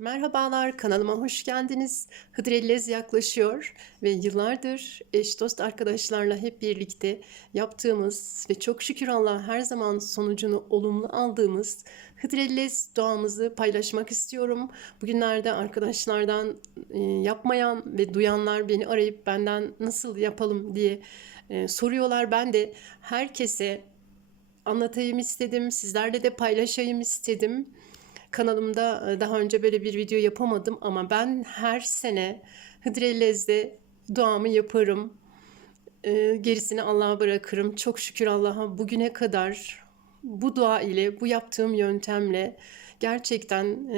Merhabalar, kanalıma hoş geldiniz. Hıdrellez yaklaşıyor ve yıllardır eş dost arkadaşlarla hep birlikte yaptığımız ve çok şükür Allah'a her zaman sonucunu olumlu aldığımız Hıdrellez doğamızı paylaşmak istiyorum. Bugünlerde arkadaşlardan yapmayan ve duyanlar beni arayıp benden nasıl yapalım diye soruyorlar. Ben de herkese anlatayım istedim, sizlerle de paylaşayım istedim. Kanalımda daha önce böyle bir video yapamadım ama ben her sene Hıdrellez'de duamı yaparım. Gerisini Allah'a bırakırım. Çok şükür Allah'a bugüne kadar bu dua ile, bu yaptığım yöntemle gerçekten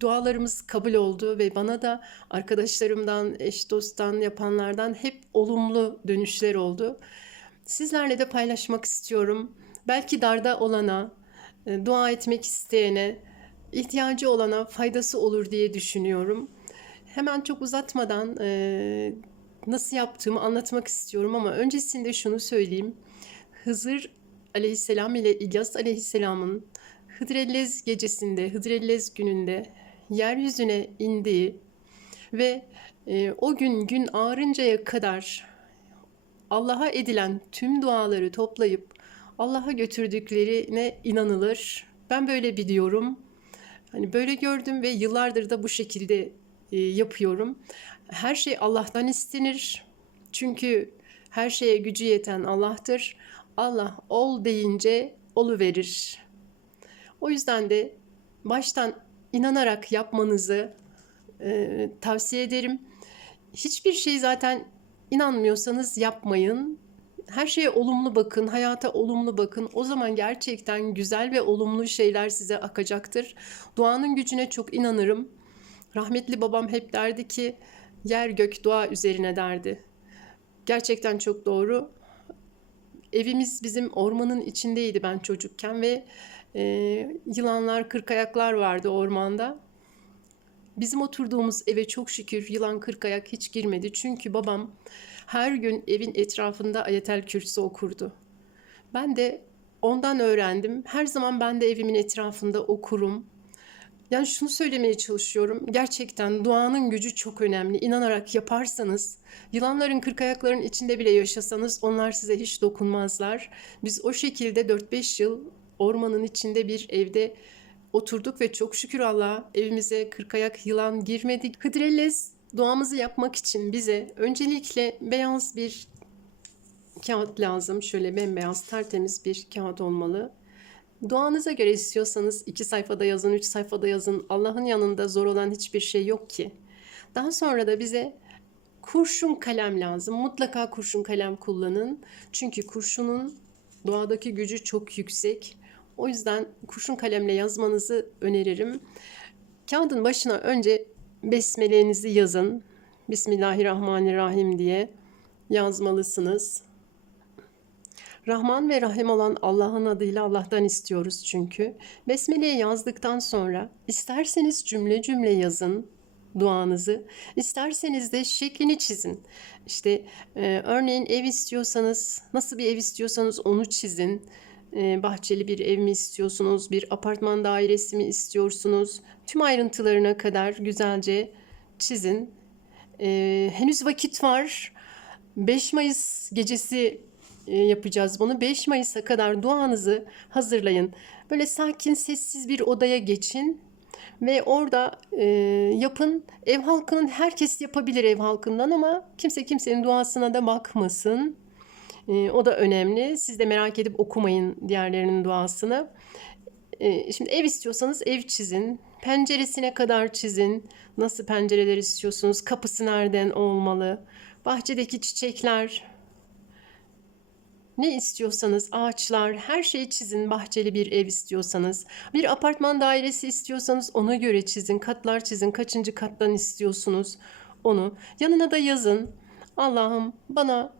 dualarımız kabul oldu ve bana da arkadaşlarımdan, eş dosttan, yapanlardan hep olumlu dönüşler oldu. Sizlerle de paylaşmak istiyorum. Belki darda olana, dua etmek isteyene, ihtiyacı olana faydası olur diye düşünüyorum. Hemen çok uzatmadan nasıl yaptığımı anlatmak istiyorum ama öncesinde şunu söyleyeyim. Hızır Aleyhisselam ile İlyas Aleyhisselam'ın Hıdrellez gecesinde, Hıdrellez gününde yeryüzüne indiği ve o gün ağarıncaya kadar Allah'a edilen tüm duaları toplayıp Allah'a götürdüklerine inanılır. Ben böyle biliyorum. Hani böyle gördüm ve yıllardır da bu şekilde yapıyorum. Her şey Allah'tan istenir. Çünkü her şeye gücü yeten Allah'tır. Allah ol deyince oluverir. O yüzden de baştan inanarak yapmanızı tavsiye ederim. Hiçbir şey zaten inanmıyorsanız yapmayın. Her şeye olumlu bakın, hayata olumlu bakın. O zaman gerçekten güzel ve olumlu şeyler size akacaktır. Duanın gücüne çok inanırım. Rahmetli babam hep derdi ki yer gök dua üzerine derdi. Gerçekten çok doğru. Evimiz bizim ormanın içindeydi ben çocukken ve yılanlar, kırkayaklar vardı ormanda. Bizim oturduğumuz eve çok şükür yılan kırkayak hiç girmedi. Çünkü babam her gün evin etrafında Ayetel Kürsü okurdu. Ben de ondan öğrendim. Her zaman ben de evimin etrafında okurum. Yani şunu söylemeye çalışıyorum. Gerçekten duanın gücü çok önemli. İnanarak yaparsanız, yılanların kırkayakların içinde bile yaşasanız onlar size hiç dokunmazlar. Biz o şekilde 4-5 yıl ormanın içinde bir evde oturduk ve çok şükür Allah'a evimize kırkayak yılan girmedi. Hıdrellez duamızı yapmak için bize öncelikle beyaz bir kağıt lazım. Şöyle bembeyaz tertemiz bir kağıt olmalı. Duanıza göre istiyorsanız 2 sayfada yazın, 3 sayfada yazın. Allah'ın yanında zor olan hiçbir şey yok ki. Daha sonra da bize kurşun kalem lazım. Mutlaka kurşun kalem kullanın. Çünkü kurşunun doğadaki gücü çok yüksek. O yüzden kurşun kalemle yazmanızı öneririm. Kağıdın başına önce besmelenizi yazın. Bismillahirrahmanirrahim diye yazmalısınız. Rahman ve Rahim olan Allah'ın adıyla Allah'tan istiyoruz çünkü. Besmele'yi yazdıktan sonra isterseniz cümle cümle yazın duanızı, isterseniz de şeklini çizin. İşte örneğin ev istiyorsanız, nasıl bir ev istiyorsanız onu çizin. Bahçeli bir ev mi istiyorsunuz, bir apartman dairesi mi istiyorsunuz? Tüm ayrıntılarına kadar güzelce çizin. Henüz vakit var. 5 Mayıs gecesi yapacağız bunu. 5 Mayıs'a kadar duanızı hazırlayın. Böyle sakin, sessiz bir odaya geçin ve orada yapın. Ev halkının, herkes yapabilir ev halkından ama kimse kimsenin duasına da bakmasın. O da önemli. Siz de merak edip okumayın diğerlerinin duasını. Şimdi ev istiyorsanız ev çizin. Penceresine kadar çizin. Nasıl pencereler istiyorsunuz? Kapısı nereden olmalı? Bahçedeki çiçekler, ne istiyorsanız, ağaçlar, her şeyi çizin. Bahçeli bir ev istiyorsanız, bir apartman dairesi istiyorsanız ona göre çizin. Katlar çizin. Kaçıncı kattan istiyorsunuz onu. Yanına da yazın. Allah'ım bana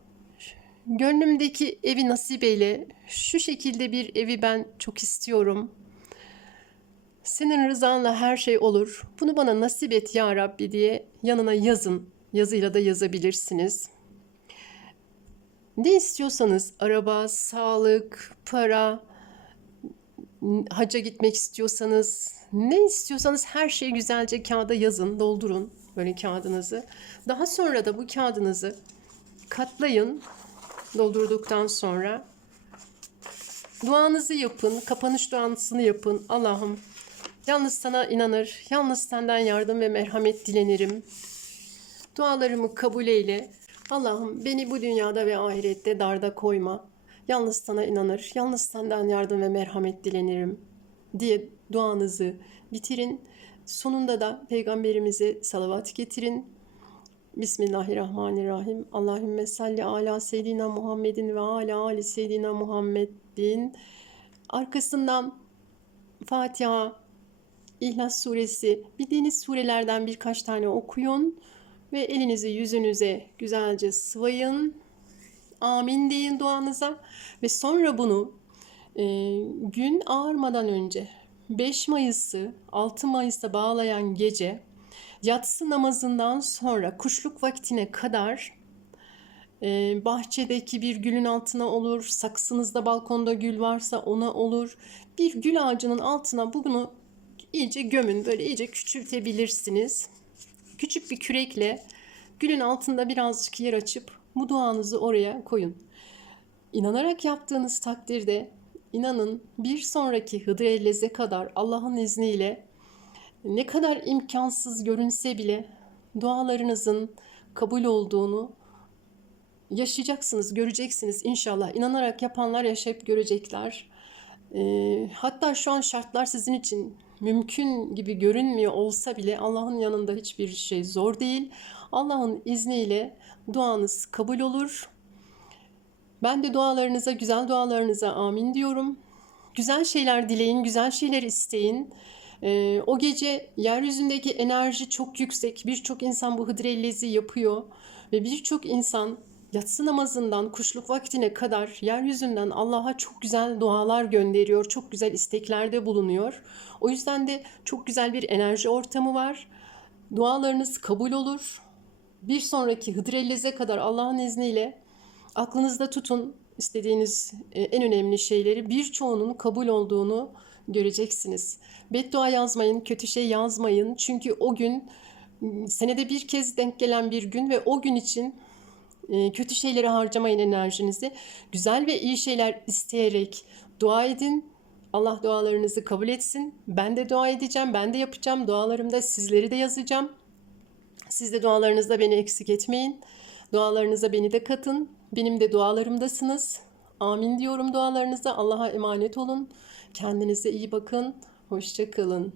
gönlümdeki evi nasip eyle. Şu şekilde bir evi ben çok istiyorum. Senin rızanla her şey olur. Bunu bana nasip et ya Rabbi diye yanına yazın. Yazıyla da yazabilirsiniz. Ne istiyorsanız araba, sağlık, para, hacca gitmek istiyorsanız, Ne istiyorsanız her şeyi güzelce kağıda yazın, doldurun böyle kağıdınızı. Daha sonra da bu kağıdınızı katlayın. Doldurduktan sonra duanızı yapın, kapanış duasını yapın. Allah'ım, yalnız sana inanır, yalnız senden yardım ve merhamet dilenirim. Dualarımı kabul eyle. Allah'ım, beni bu dünyada ve ahirette darda koyma. Yalnız sana inanır, yalnız senden yardım ve merhamet dilenirim diye duanızı bitirin. Sonunda da Peygamberimize salavat getirin. Bismillahirrahmanirrahim. Allahümme salli ala seyyidina Muhammedin ve ala ali seyyidina Muhammedin. Arkasından Fatiha, İhlas suresi, bildiğiniz surelerden birkaç tane okuyun ve elinizi yüzünüze güzelce sıvayın. Amin deyin duanıza ve sonra bunu gün ağarmadan önce 5 Mayıs'ı 6 Mayıs'a bağlayan gece yatsı namazından sonra kuşluk vaktine kadar bahçedeki bir gülün altına olur, saksınızda balkonda gül varsa ona olur. Bir gül ağacının altına bunu iyice gömün, böyle iyice küçültebilirsiniz. Küçük bir kürekle gülün altında birazcık yer açıp bu duanızı oraya koyun. İnanarak yaptığınız takdirde inanın bir sonraki Hıdrellez'e kadar Allah'ın izniyle ne kadar imkansız görünse bile dualarınızın kabul olduğunu yaşayacaksınız, göreceksiniz inşallah. İnanarak yapanlar yaşayıp görecekler. Hatta şu an şartlar sizin için mümkün gibi görünmüyor olsa bile Allah'ın yanında hiçbir şey zor değil. Allah'ın izniyle duanız kabul olur. Ben de dualarınıza, güzel dualarınıza amin diyorum. Güzel şeyler dileyin, güzel şeyler isteyin. O gece yeryüzündeki enerji çok yüksek. Birçok insan bu Hıdrellez'i yapıyor. Ve birçok insan yatsı namazından kuşluk vaktine kadar yeryüzünden Allah'a çok güzel dualar gönderiyor. Çok güzel isteklerde bulunuyor. O yüzden de çok güzel bir enerji ortamı var. Dualarınız kabul olur. Bir sonraki Hıdrellez'e kadar Allah'ın izniyle aklınızda tutun istediğiniz en önemli şeyleri, birçoğunun kabul olduğunu göreceksiniz. Beddua yazmayın, kötü şey yazmayın. Çünkü o gün senede bir kez denk gelen bir gün ve o gün için kötü şeylere harcamayın enerjinizi. Güzel ve iyi şeyler isteyerek dua edin. Allah dualarınızı kabul etsin. Ben de dua edeceğim, ben de yapacağım. Dualarımda sizleri de yazacağım. Siz de dualarınızda beni eksik etmeyin. Dualarınıza beni de katın. Benim de dualarımdasınız. Amin diyorum dualarınıza. Allah'a emanet olun. Kendinize iyi bakın. Hoşça kalın.